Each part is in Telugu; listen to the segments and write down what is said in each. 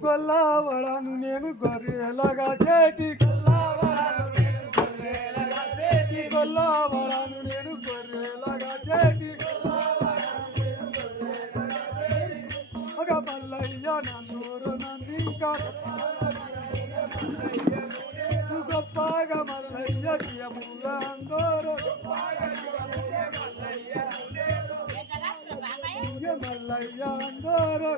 కొల్లవడను నేను గొర్రెలగా చేతి. కొల్లవడను నేను గొర్రెలగా చేతి. కొల్లవడను నేను గొర్రెలగా చేతి ఒక మల్లయ్య నన్నూరు నందింకా గొప్పగా మల్లయ్య దియముల అందరూ. మల్లయ్య అందరూ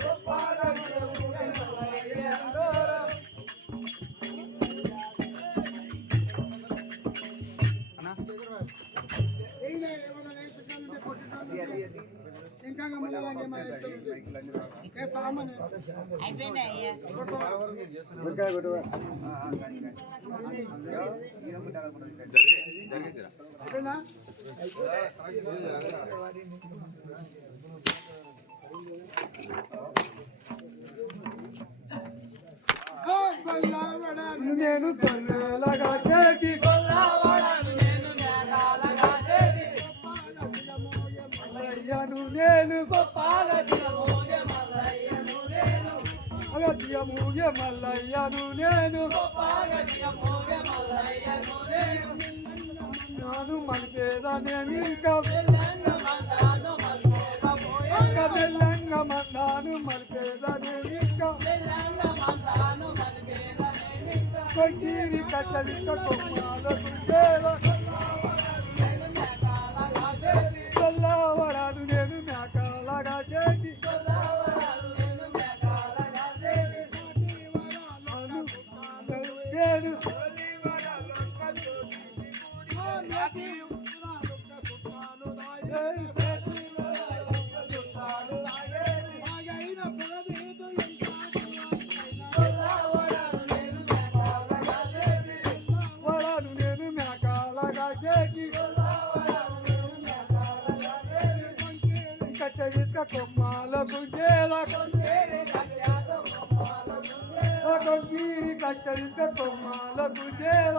నేను గొర్రెలగా చేటి మల్లయ్యను నేను అగత్యముగే మల్లయ్యను నేను నాను మనకేదనేమి ఇంకా మెల్లంగ మందాను మనకేదనేమి ఇంకా కొట్టిరి కట్టలిక కొమ్మాల మేకాలగా చేతి కట్టలిక కొమ్మాల గుండేల కొమ్మిరి కట్టలిక కొమ్మాల గుండేల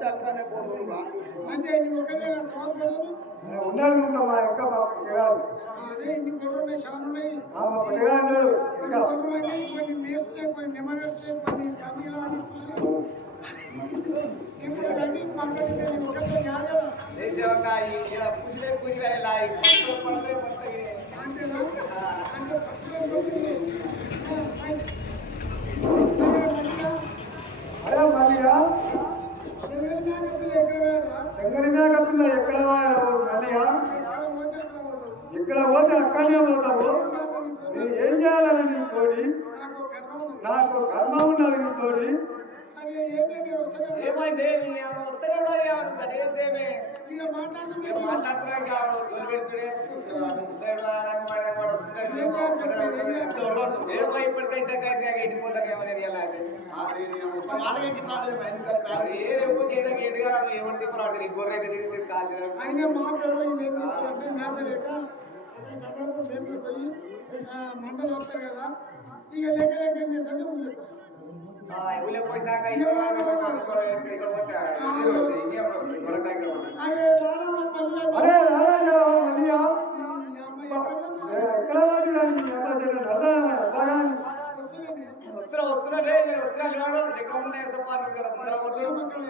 వస్తే అక్కనే పోతున్నాం అంటే నీ ఒక్కడే సంవత్సరాలు ఉన్నాడు ఉంటా మా యొక్క అదే ఇన్ని కుర్రలు చాలా ఉన్నాయి పట్టుగాడు కొన్ని మేసులే కొన్ని నెమరేసులే కొన్ని కన్నీళ్ళు పుసులు ఇప్పుడు అన్ని పంపడి ఒకటే కాదు కదా. పూజలే. అంతేనా? అంటే. అరే మల్లిగా ఎవరి నాన్న పిల్ల ఎక్కడ పోయారా? శంకరి మేక పిల్ల ఎక్కడ వాయరావు మల్లిగా ఎక్కడ పోతే అక్కడ పోతావు. ఇక్కడ పోతే అక్కడనే పోతావు నాకు నీతో- నేను ఏం చేయాలని నీతోటి నాకు గర్వం ఉంది. నాకు కర్మ ఉన్నది నీతోటి అరే ఏదే నేను వస్తూనే ఉన్నా. ఏమైంది నీ ఆమె వస్తేనే ఉండాలి ఆమె గడియేసేమే ఇలా మాట్లాడుతుంటే నేను మాట్లాడుతున్నా ఇంకా ఆమె వదిలిపెడుతుడే. లేడు, ఆడకు వాడకు వాడు వస్తున్నాడు. ఏమో ఇప్పటికైతే ఇంకా ఎండిపోతాక ఏమని తెలియాలి ఏ ఊరికి ఎండకి ఎండుగా రాము, ఎవరు తిప్పరాడు ఈ గొర్రె తిరిగి కాలు తిరగదు. అయినా మా వీళ్ళు ఏం చేస్తారంటే మేత లేక మందలు వస్తాయి కదా ఇక లేక లేక ఏం చేస్తారంటే ఊళ్ళో ఆ, ఊళ్ళో పోయినాక అరే రానమ్మ మళ్ళీ ఎక్కడ పోతుంది? ఎక్కడ వాడు వస్తున్నా వస్తున్నా రే నేను వస్తున్నా చూడు లెక్క ముందే చెప్పాను కదా ముందర వద్దు చీమక్కలు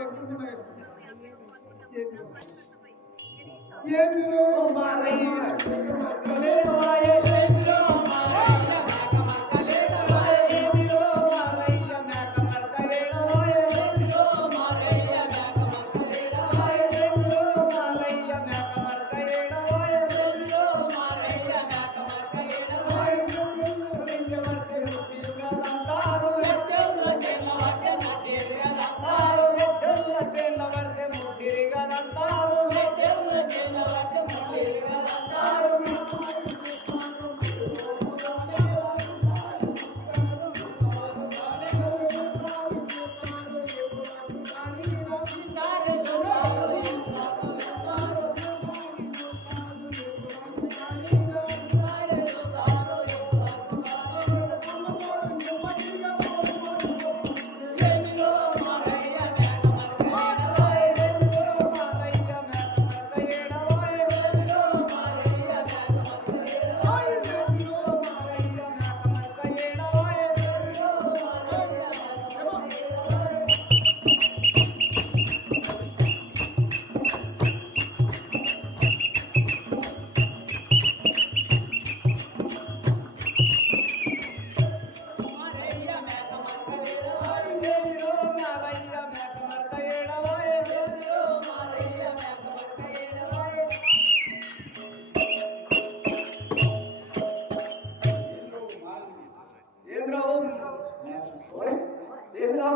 వేస్తుంది.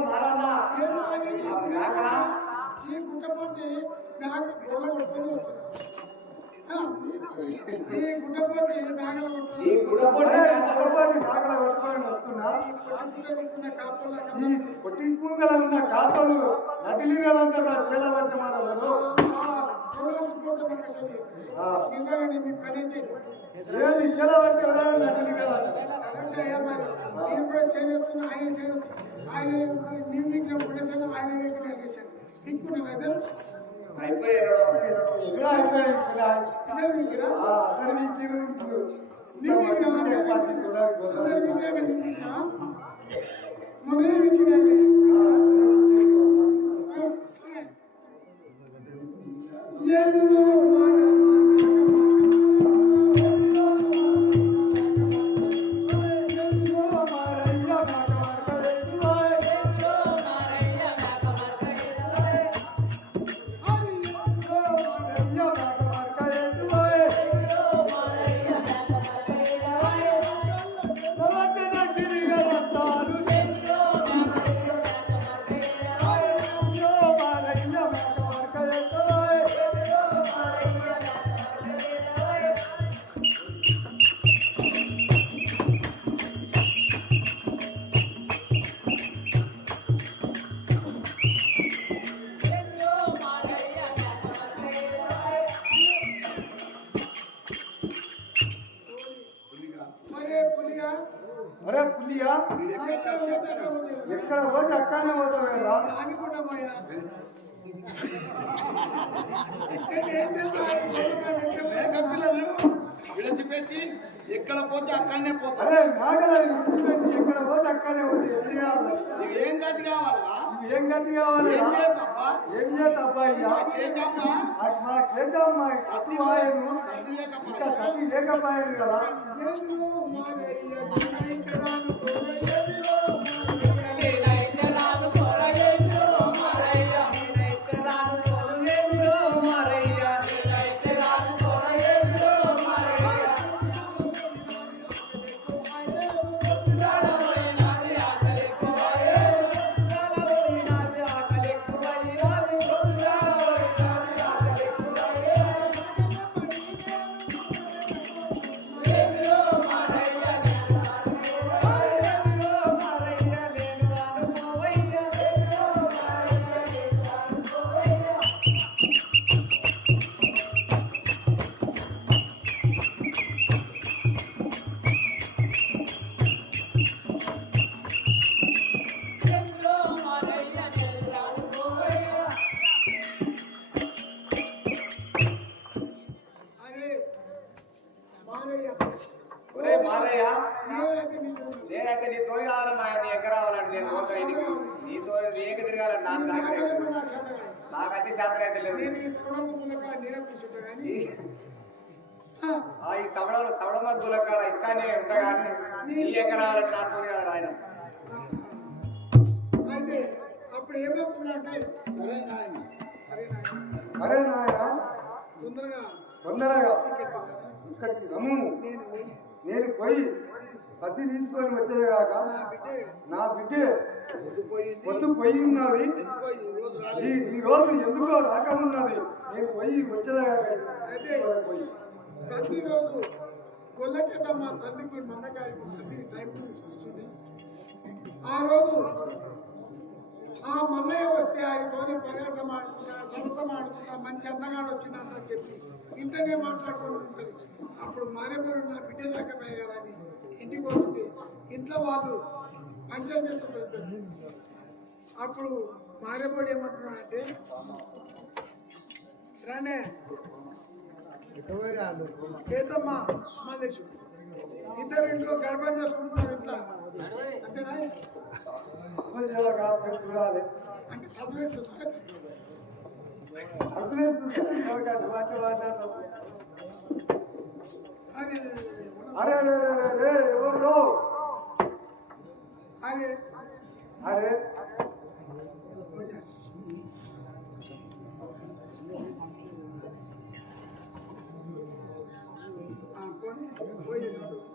ఏందిరో ఈ గుట్టపోతే బ్యాగ్ గోడ కొట్టుకొని వస్తుంది. ఆ, ఈ కొట్టుకొని వస్తున్నా పెట్టుకున్న కాపుల ఈ కొట్టి పూగల ఉన్న కాపలు నటిలీగలంతా చీలబట్టి మనలో నిజంగానే మీ పని అయితే ఏది చీలబట్టి నటిలీగలంట కరెక్ట్ అయ్యా మరి నేను కూడా చేస్తున్నా ఆయన చేస్తున్నా ఆయన నీవు విగ్రహం కొట్టేసాను ఆయన విగ్రహం చేశాను దిక్కున్నావు కదా అయిపోయాడు. General ఎక్కడ పోతే అక్కడనే పోతావు కదా? ఆగిపోతామయ్యా ఏం చేస్తా గతి పెట్టి ఎక్కడ పోతే అక్కడనే పోతా అరే మేకలని పెట్టి ఎక్కడ పోతే అక్కడనే ఉంది ఎన్ని కావాలి? ఏం గతి కావాలా? ఏం గతి కావాలి? ఏం చేద్దామా? ఏం చేద్దాం చేద్దామా? మాకేద్దామ్మా కత్తి వాయను ఇంకా సత్తి లేకపోయాను కదా? నేను నీతో ఏక నీ. నాకైతే శాతం అయితే లేదు. నేను ఈ ఈ సవడం మగ్గుల కాడ ఇంకానే ఉంటా కానీ నీ ఎక్కడ రావాలంటే నాతో కాదు ఆయన అయితే అప్పుడు ఏమవుతున్నా అంటే సరే నాయన. సరే నాయన. అరే నాయన. తొందరగా తొందరగా. ఇక్కడికి రమ్ము. నేను పోయి నేను పోయి తీసుకొని వచ్చేది కాక నా బిడ్డే నా బిడ్డే పొద్దుపోయింది పొద్దు పోయి ఉన్నది. ఈ రోజు ఈ ఈ రోజు ఎందుకో రాకమున్నది నేను పోయి వచ్చేదే కాక అయితే పోయి. ప్రతిరోజు గొల్లకేత మా తల్లికి మందకాడికి సతి టైం తీసుకొస్తుంది ఆ రోజు ఆ మల్లయ్య వస్తే ఆయనతోని పరేసం ఆడుకుంటా సరసం ఆడుకుంటా మంచి అందగాడు వచ్చిందంట చెప్పి ఇంటనే మాట్లాడుకుంటూ అప్పుడు మారేపూరు నా బిడ్డ లేకపోయా కదా అని ఇంటికి పోతుంటే ఇంట్లో వాళ్ళు పంచం చేస్తుంటారు అప్పుడు మారేపూడి ఏమంటున్నా అంటే రానే కేతమ్మ మల్లేషు ఇద్దరు ఇంట్లో గడబడి చేసుకుంటున్నారు ఇంట్లో. అంతేనా? అంటే చదివే చూస్తే అప్పుడే చూస్తాను కాదు వాటి వాటాలు. అరే అరే అరే అరే అరే ఎవరు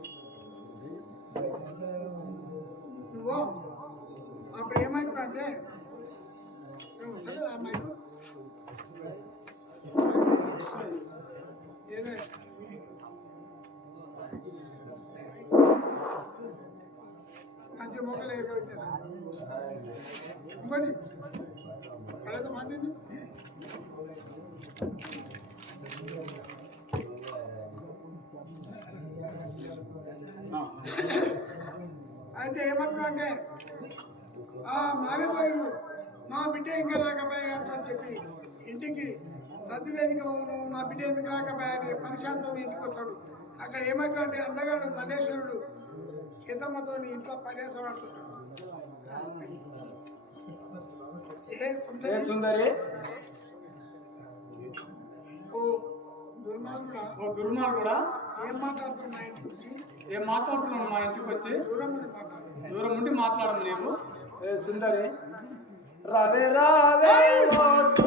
అయితే ఏమంటున్నా అంటే ఆ మారిపోయాడు నా బిడ్డ ఇంకా రాకపోయాడు అని చెప్పి ఇంటికి సత్యదేవికి నువ్వు నా బిడ్డ ఎందుకు రాకపోయాడు? పనిశాంతం ఇంటికి వస్తాడు. అక్కడ ఏమైనా అంటే అందగాడు మల్లేశ్వరుడు హితమ్మతో ఇంట్లో పనిచేస్తాడు అంటున్నాడు. సుందరి? ఓ దుర్మార్గుడా? ఓ దుర్మార్గుడా? ఏం మాట్లాడుతున్నా ఇంటికి వచ్చి ఏం మాట్లాడుతున్నావు మా ఇంటికి వచ్చి? దూరం ఉండి మాట్లాడము లేవు సుందరి. రావే రావే రావే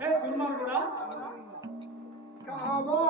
ఏ దుర్మార్గుడా కావా